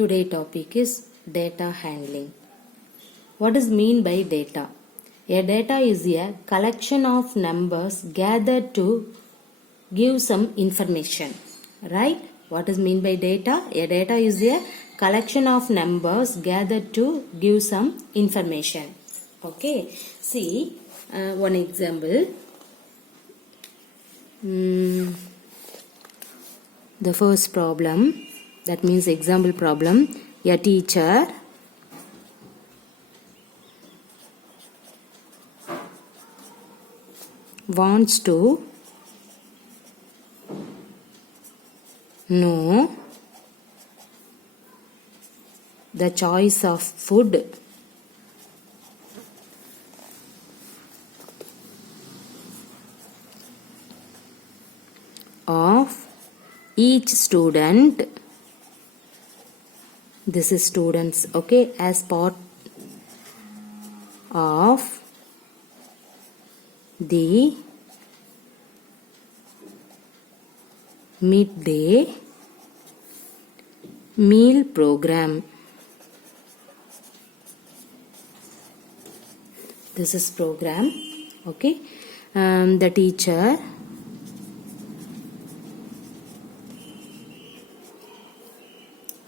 Today topic is data handling. What is mean by data? A data is a collection of numbers gathered to give some information. Right? What is mean by data? A data is a collection of numbers gathered to give some information. Okay. See one example. The first problem, that means example problem. A teacher wants to know the choice of food of each student. This is students, okay, as part of the midday meal program. This is program, okay. The teacher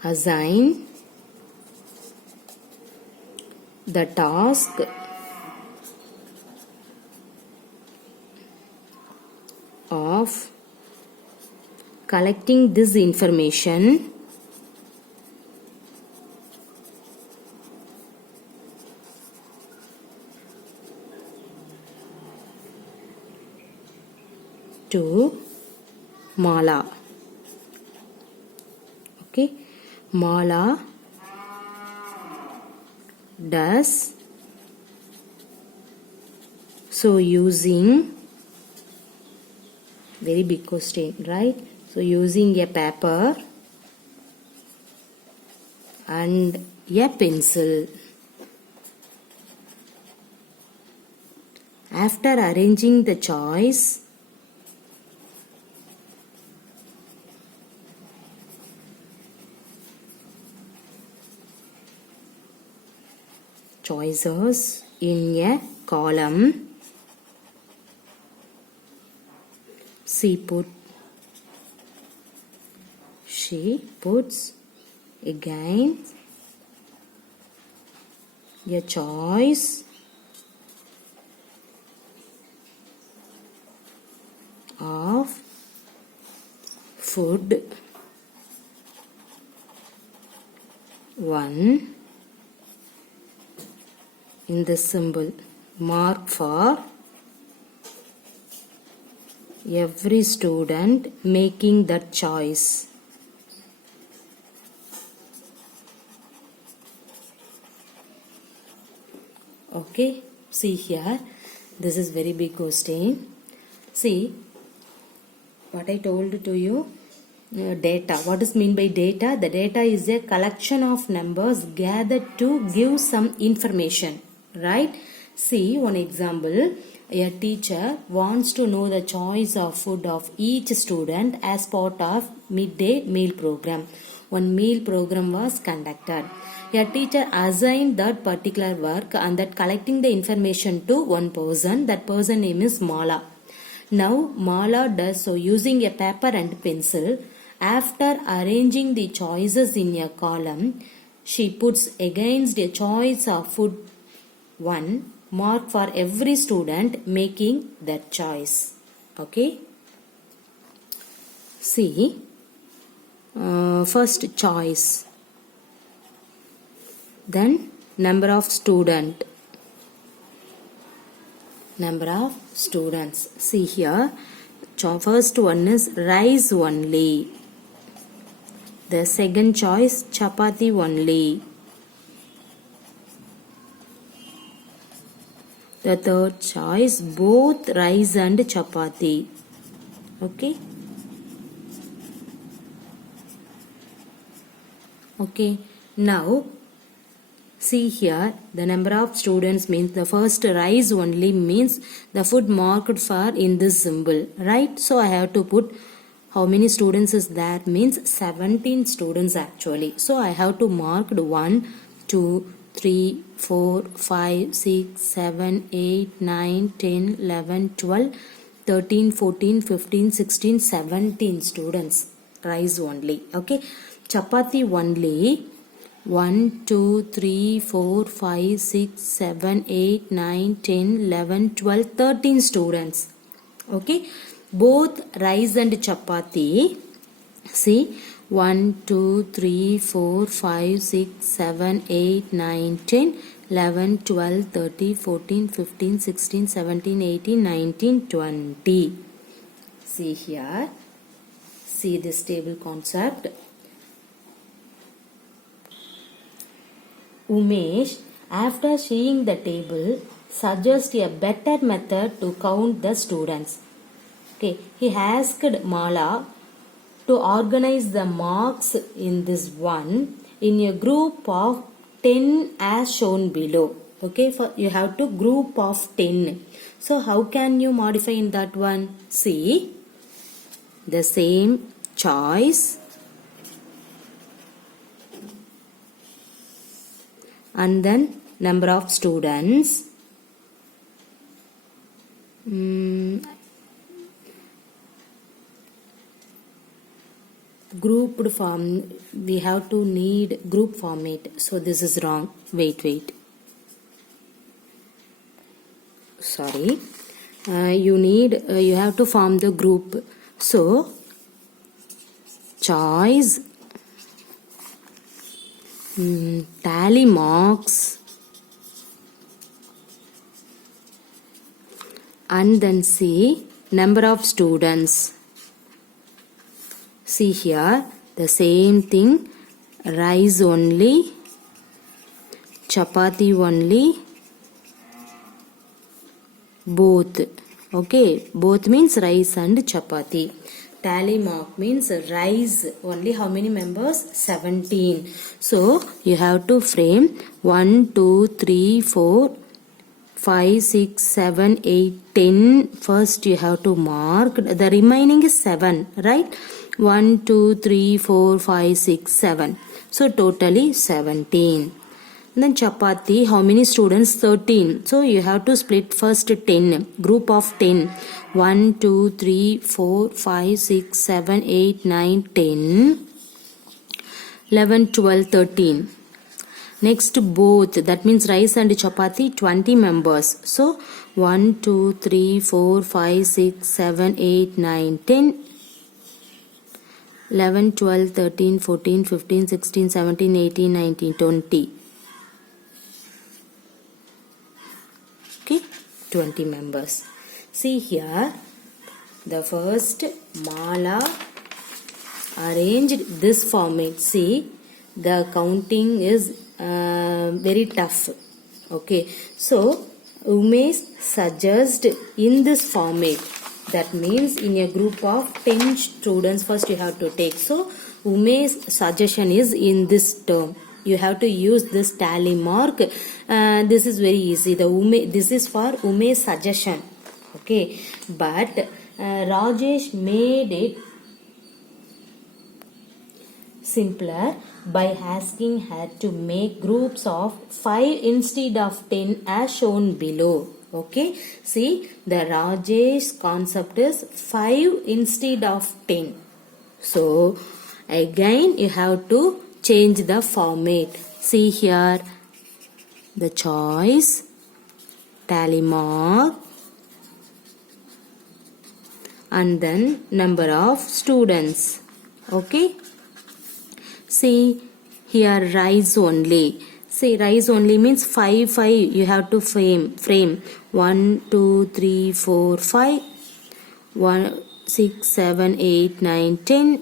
assign the task of collecting this information to Mala. Okay, Mala does so using very big question, right? So using a paper and a pencil. After arranging the choices in a column, she puts again a choice of food 1 in the symbol mark for every student making that choice. Okay, see here, this is very big question. See what I told to you. Data. What is mean by data? The data is a collection of numbers gathered to give some information. Right? See one example. A teacher wants to know the choice of food of each student as part of midday meal program. One meal program was conducted. A teacher assigned that particular work and that collecting the information to one person. That person name is Mala. Now Mala does so using a paper and pencil. After arranging the choices in a column, she puts against a choice of food 1 mark for every student making that choice. Okay. See, first choice, then number of students. See here, first one is rice only. The second choice, chapati only. The third choice, both rice and chapati. Okay. Okay. Now, see here, the number of students means the first rice only means the food marked for in this symbol. Right? So, I have to put how many students is there means 17 students actually. So I have to mark 1 2 3 4 5 6 7 8 9 10 11 12 13 14 15 16 17 students. Rice only. Okay, chapati only 1 2 3 4 5 6 7 8 9 10 11 12 13 students. Okay, both rice and chapati, see 1 2 3 4 5 6 7 8 9 10 11 12 13 14 15 16 17 18 19 20. See here, see this table concept. Umesh, after seeing the table, suggests a better method to count the students. Okay, he asked Mala to organize the marks in this one in a group of 10 as shown below. Okay, for you have to group of 10. So how can you modify in that one? See, the same choice and then number of students, grouped form, we have to need group format. So this is wrong. Wait, sorry, you have to form the group. So choice, tally marks, and then see number of students. See here, the same thing, rice only, chapati only, both. Okay, both means rice and chapati. Tally mark means rice only, how many members? 17. So you have to frame 1 2 3 4 5 6 7 8 10. First you have to mark, the remaining is 7, right? 1 2 3 4 5 6 7. So totally 17. And then chapati, how many students? 13. So you have to split first 10, group of 10. 1 2 3 4 5 6 7 8 9 10 11 12 13. Next both, that means rice and chapati, 20 members. So 1 2 3 4 5 6 7 8 9 10 11 12 13 14 15 16 17 18 19 20. Okay, 20 members. See here, the first Mala arranged this format. See, the counting is very tough. Okay, so Umesh suggests in this format. That means in a group of 10 students, first you have to take. So Umesh's suggestion is in this term. You have to use this tally mark. This is very easy. This is for Umesh's suggestion. Okay, but Rajesh made it simpler by asking her to make groups of 5 instead of 10 as shown below. Okay, see, the Rajesh concept is 5 instead of 10. So again you have to change the format. See here, the choice, tally mark, and then number of students. Okay, see here, rice only. See, rice only means 5 5 you have to frame 1 2 3 4 5 1 6 7 8 9 10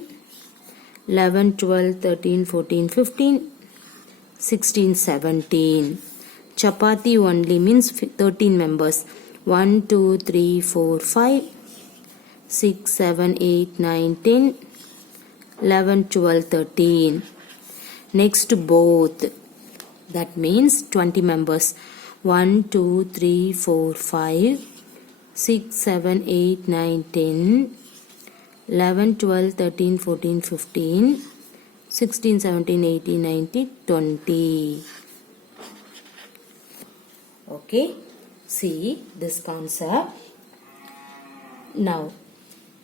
11 12 13 14 15 16 17. Chapati only means 13 members. 1 2 3 4 5 6 7 8 9 10 11 12 13. Next both, that means 20 members. 1 2 3 4 5 6 7 8 9 10 11, 12, 13, 14, 15, 16, 17, 18, 19, 20. Okay, see this concept. Now,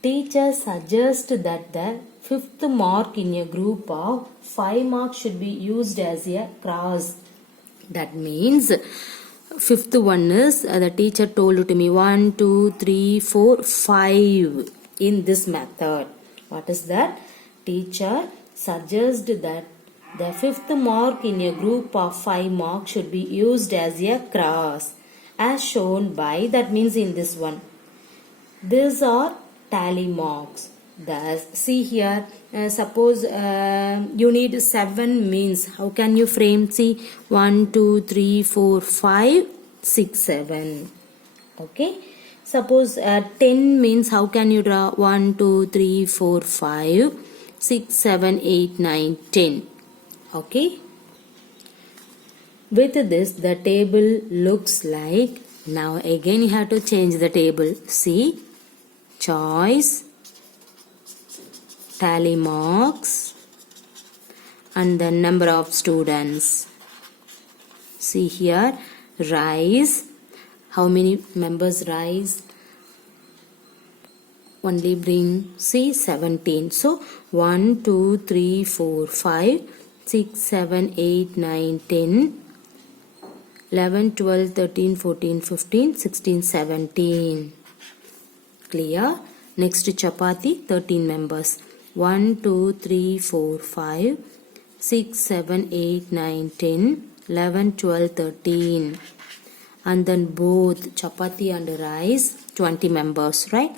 teacher suggests that the fifth mark in a group of 5 marks should be used as a cross. That means fifth one is the teacher told to me 1, 2, 3, 4, 5 in this method. What is that? Teacher suggests that the fifth mark in a group of 5 marks should be used as a cross as shown by, that means in this one. These are tally marks. Thus, see here, suppose you need 7 means, how can you frame? See, 1, 2, 3, 4, 5, 6, 7. Okay. Suppose 10 means, how can you draw? 1, 2, 3, 4, 5, 6, 7, 8, 9, 10. Okay. With this, the table looks like, now again you have to change the table. See, choice, tally marks, and the number of students. See here, rise. How many members rise? Only bring, see, 17. So 1, 2, 3, 4, 5, 6, 7, 8, 9, 10, 11, 12, 13, 14, 15, 16, 17. Clear? Next chapati, 13 members. 1, 2, 3, 4, 5, 6, 7, 8, 9, 10, 11, 12, 13. And then both chapati and rice, 20 members, right?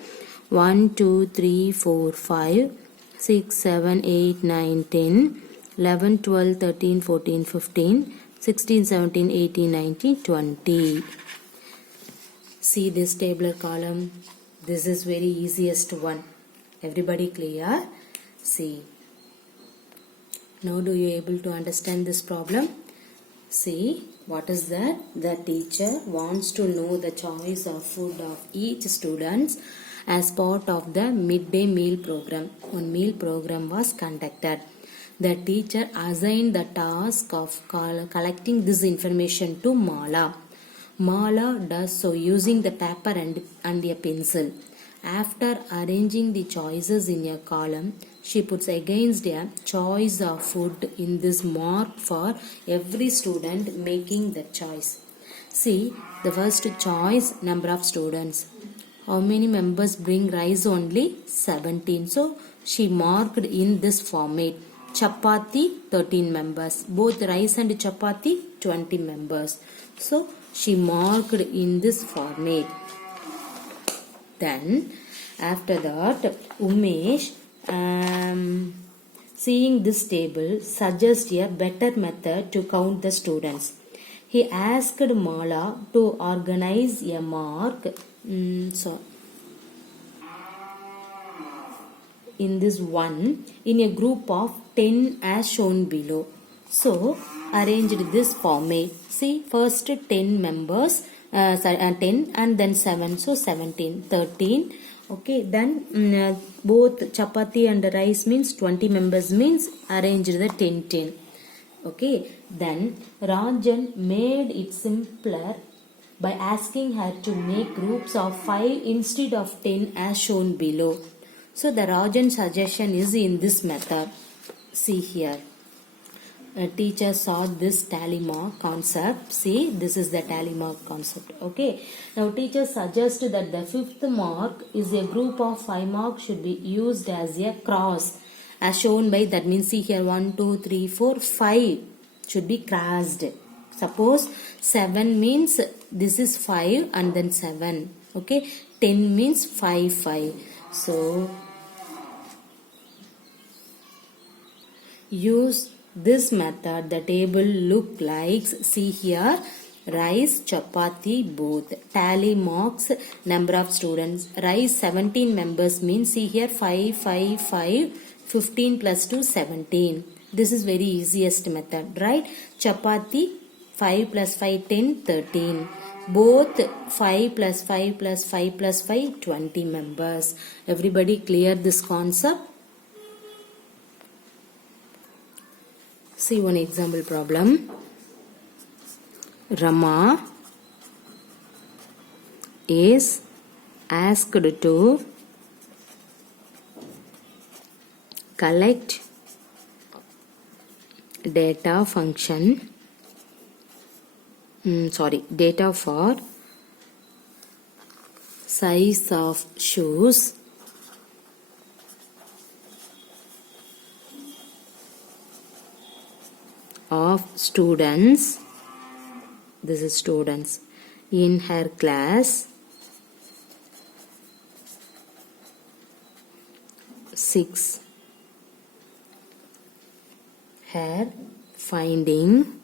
1, 2, 3, 4, 5, 6, 7, 8, 9, 10, 11, 12, 13, 14, 15, 16, 17, 18, 19, 20. See this tabular column. This is very easiest one. Everybody clear? See. Now do you able to understand this problem? See, what is that? The teacher wants to know the choice of food of each student as part of the midday meal program. One meal program was conducted. The teacher assigned the task of collecting this information to Mala. Mala does so using the paper and a pencil. After arranging the choices in a column, she puts against a choice of food in this mark for every student making the choice. See, the first choice, number of students. How many members bring rice? Only 17. So, she marked in this format. Chapati, 13 members. Both rice and chapati, 20 members. So, she marked in this format. Then, after that, Umesh, seeing this table, suggests a better method to count the students. He asked Mala to organize a mark. In this one, in a group of 10 as shown below. So, arranged this format. See, first 10 members, 10 and then 7. So, 17, 13. Okay, then both chapati and rice means 20 members means arranged the 10, 10. Okay, then Rajan made it simpler by asking her to make groups of 5 instead of 10 as shown below. So the Rajan suggestion is in this method. See here. A teacher saw this tally mark concept. See, this is the tally mark concept. Okay. Now teacher suggests that the fifth mark is a group of 5 marks should be used as a cross. As shown by, that means see here 1, 2, 3, 4, 5 should be crossed. Suppose 7 means this is 5 and then 7. Okay. 10 means 5, 5. So, use this method. The table look like, see here, rice, chapati both. Tally marks, number of students. Rice 17 members means, see here 5, 5, 5, 15 plus 2, 17. This is very easiest method, right? Chapati 5 plus 5, 10, 13. Both 5 plus 5 plus 5 plus 5, 20 members. Everybody clear this concept? See one example problem. Rama is asked to collect data for size of shoes of students, this is students, in her class 6. Her finding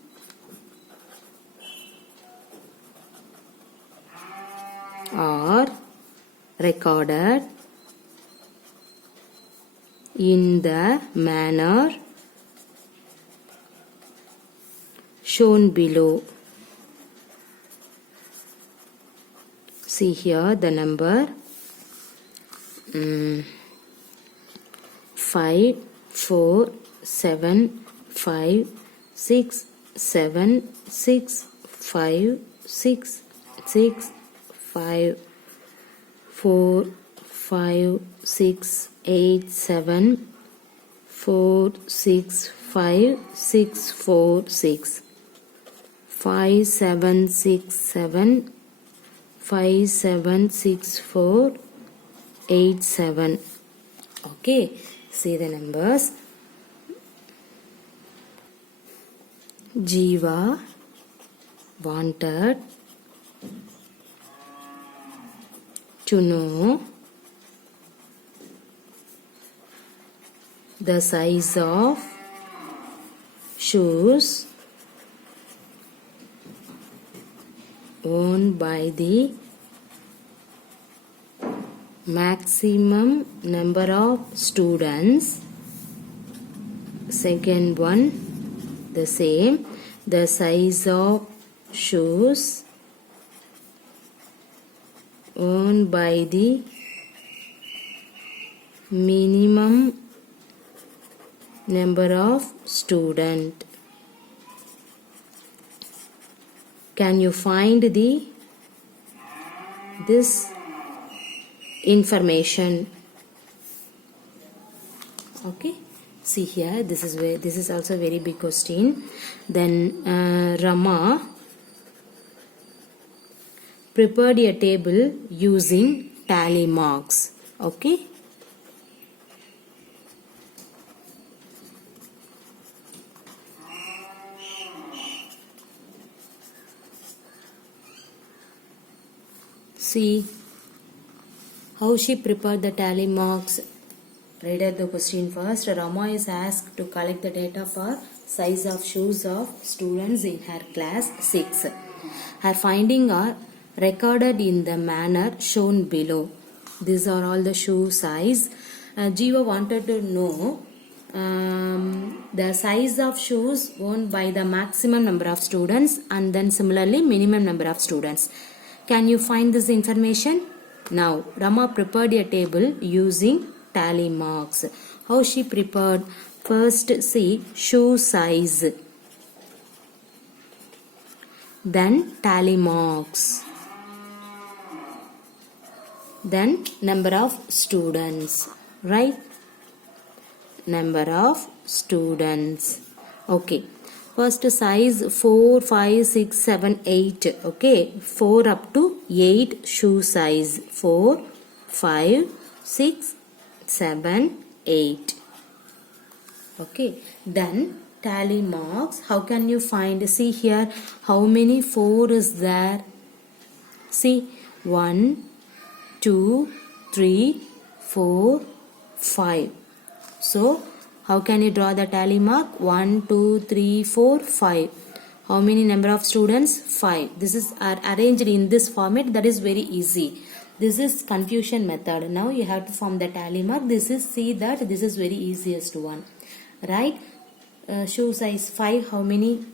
are recorded in the manner shown below. See here the number 5, 4, 7, 5, 6, 7, 6, 5, 6, 6, 5, 4, 5, 6, 8, 7, 4, 6, 5, 6, 4, 6, 5, 7, 6, 7, 5, 7, 6, 4, 8, 7. Okay, see the numbers. Jiva wanted to know the size of shoes worn by the maximum number of students. Second one, the same, the size of shoes worn by the minimum number of student. Can you find this information? Okay, see here, this is also a very big question. Then Rama prepared a table using tally marks. Okay, see how she prepared the tally marks. Read out the question first. Rama is asked to collect the data for size of shoes of students in her class 6. Her findings are recorded in the manner shown below. These are all the shoe size. Jiva wanted to know the size of shoes worn by the maximum number of students and then similarly minimum number of students. Can you find this information? Now, Rama prepared a table using tally marks. How she prepared? First, see shoe size. Then tally marks. Then number of students. Right? Number of students. Okay. First size 4, 5, 6, 7, 8. Okay. 4 up to 8 shoe size. 4, 5, 6, 7, 8. Okay. Then tally marks. How can you find? See here. How many 4 is there? See. 1, 2, 3, 4, 5. So, how can you draw the tally mark? 1, 2, 3, 4, 5. How many number of students? 5. This is arranged in this format. That is very easy. This is confusion method. Now you have to form the tally mark. This is, see that this is very easiest one. Right? Shoe size 5. How many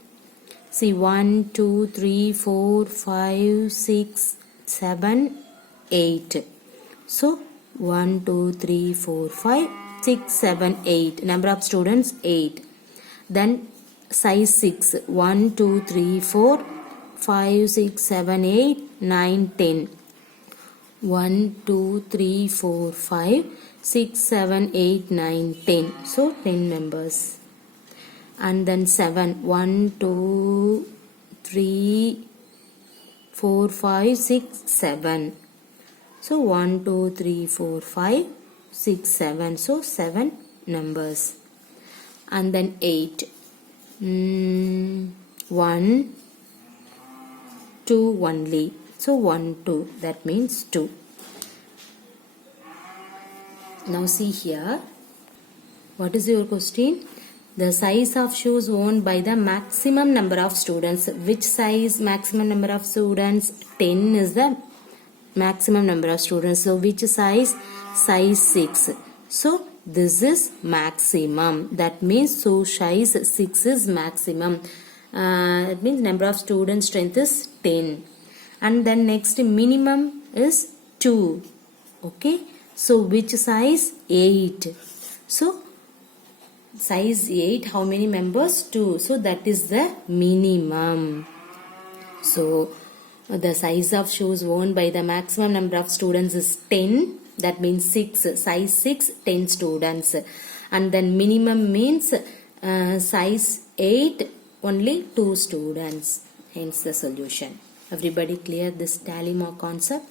See 1, 2, 3, 4, 5, 6, 7, 8. So 1, 2, 3, 4, 5, 6, 7, 8. Number of students 8. Then size 6. 1, 2, 3, 4, 5, 6, 7, 8, 9, 10. 1, 2, 3, 4, 5, 6, 7, 8, 9, 10. So 10 members. And then 7. 1, 2, 3, 4, 5, 6, 7. So 1, 2, 3, 4, 5, 6, 7. So 7 numbers. And then 8. 1, 2 only. So 1, 2. That means 2. Now see here. What is your question? The size of shoes worn by the maximum number of students. Which size maximum number of students? 10 is the maximum number of students. So which size? Size 6. So this is maximum. That means so size 6 is maximum. It means number of students strength is 10. And then next minimum is 2. Okay. So which size? 8. So size 8, how many members? 2. So that is the minimum. So the size of shoes worn by the maximum number of students is 10. That means 6. Size 6, 10 students. And then minimum means size 8, only 2 students. Hence the solution. Everybody clear this tally mark concept?